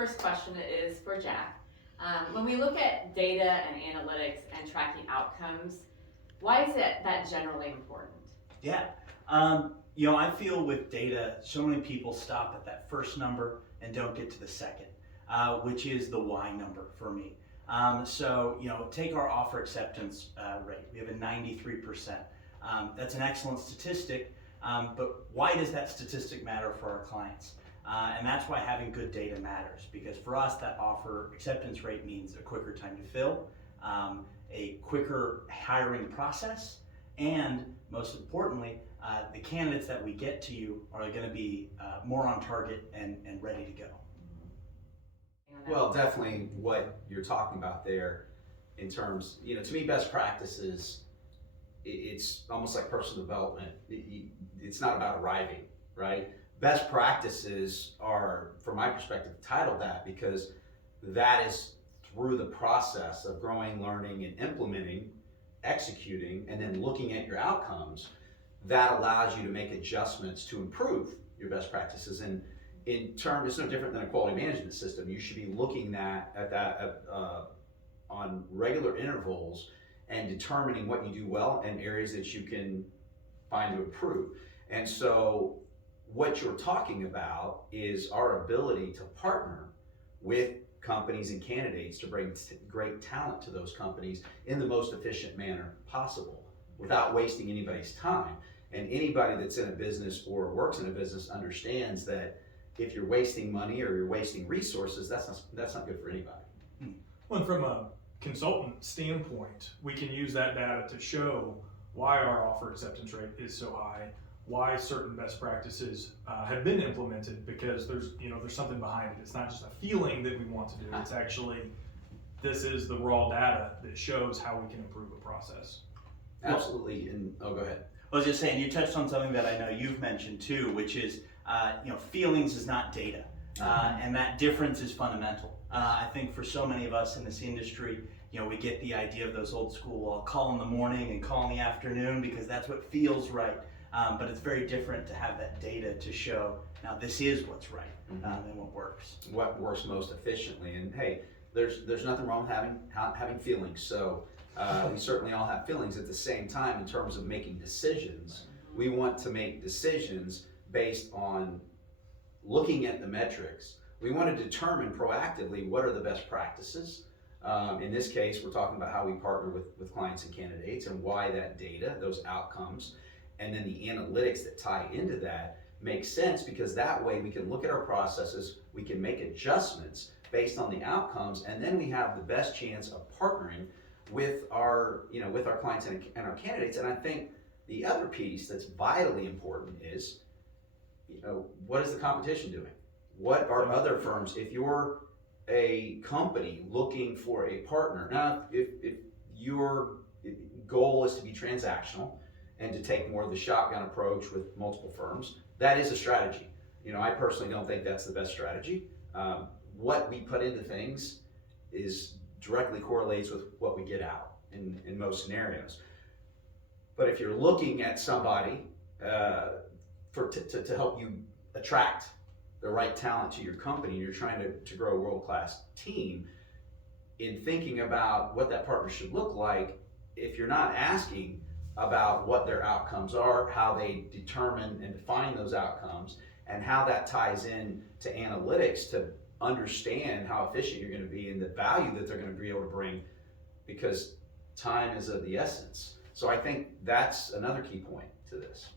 first question is for Jack. When we look at data and analytics and tracking outcomes, why is it that generally important? Yeah, I feel with data, so many people stop at that first number and don't get to the second, which is the why number for me. Take our offer acceptance rate. We have a 93%. That's an excellent statistic, but why does that statistic matter for our clients? And that's why having good data matters, because for us, that offer acceptance rate means a quicker time to fill, a quicker hiring process, and most importantly, the candidates that we get to you are going to be more on target and ready to go. Well, definitely what you're talking about there in terms, to me, best practices, it's almost like personal development. It's not about arriving, right? Best practices are, from my perspective, titled that because that is through the process of growing, learning, and implementing, executing, and then looking at your outcomes, that allows you to make adjustments to improve your best practices. And in terms, it's no different than a quality management system. You should be looking at that on regular intervals and determining what you do well and areas that you can find to improve. And so what you're talking about is our ability to partner with companies and candidates to bring great talent to those companies in the most efficient manner possible without wasting anybody's time. And anybody that's in a business or works in a business understands that if you're wasting money or you're wasting resources, that's not good for anybody. Well, from a consultant standpoint, we can use that data to show why our offer acceptance rate is so high, why certain best practices have been implemented, because there's something behind it. It's not just a feeling that we want to do. It's actually, this is the raw data that shows how we can improve a process. Absolutely. And go ahead. I was just saying, you touched on something that I know you've mentioned too, which is, feelings is not data, and that difference is fundamental. I think for so many of us in this industry, we get the idea of those old school, well, I'll call in the morning and call in the afternoon because that's what feels right. But it's very different to have that data to show, now this is what's right, and what works. What works most efficiently. And hey, there's nothing wrong with having feelings. So we certainly all have feelings. At the same time, in terms of making decisions, we want to make decisions based on looking at the metrics. We want to determine proactively what are the best practices. In this case, we're talking about how we partner with clients and candidates and why that data, those outcomes, and then the analytics that tie into that make sense, because that way we can look at our processes, we can make adjustments based on the outcomes, and then we have the best chance of partnering with our clients and our candidates. And I think the other piece that's vitally important is, what is the competition doing? What are other firms? If you're a company looking for a partner, now if your goal is to be transactional and to take more of the shotgun approach with multiple firms, that is a strategy. I personally don't think that's the best strategy. What we put into things is directly correlates with what we get out in most scenarios. But if you're looking at somebody to help you attract the right talent to your company, you're trying to grow a world-class team, in thinking about what that partner should look like, if you're not asking about what their outcomes are, how they determine and define those outcomes, and how that ties in to analytics to understand how efficient you're going to be and the value that they're going to be able to bring, because time is of the essence. So I think that's another key point to this.